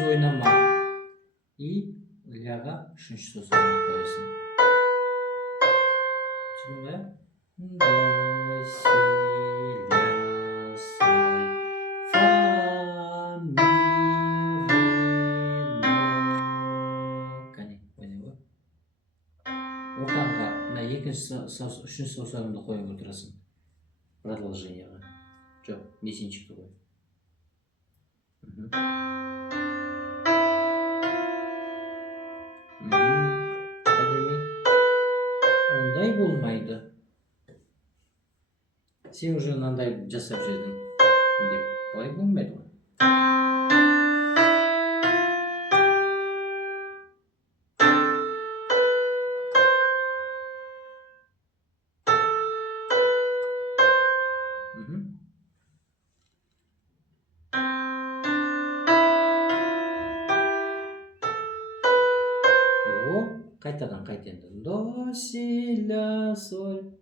тез ойнама. И ляға үшінші саусағыңды қоясың. Түсіндің бе? До, си, ля, соль, фа, ми, ре, до. Кәне, ойнай ғой. Ортаңға мына үшінші саусағыңды қойып отырасың. Продолжениеға. Жоқ, месенчикті қой. Әдемі. Ондай болмайды. Сен уже мынандай жасап жүрдің. Былай болмайды ғой. Қайтадан қайт енді. До, си, ля, соль.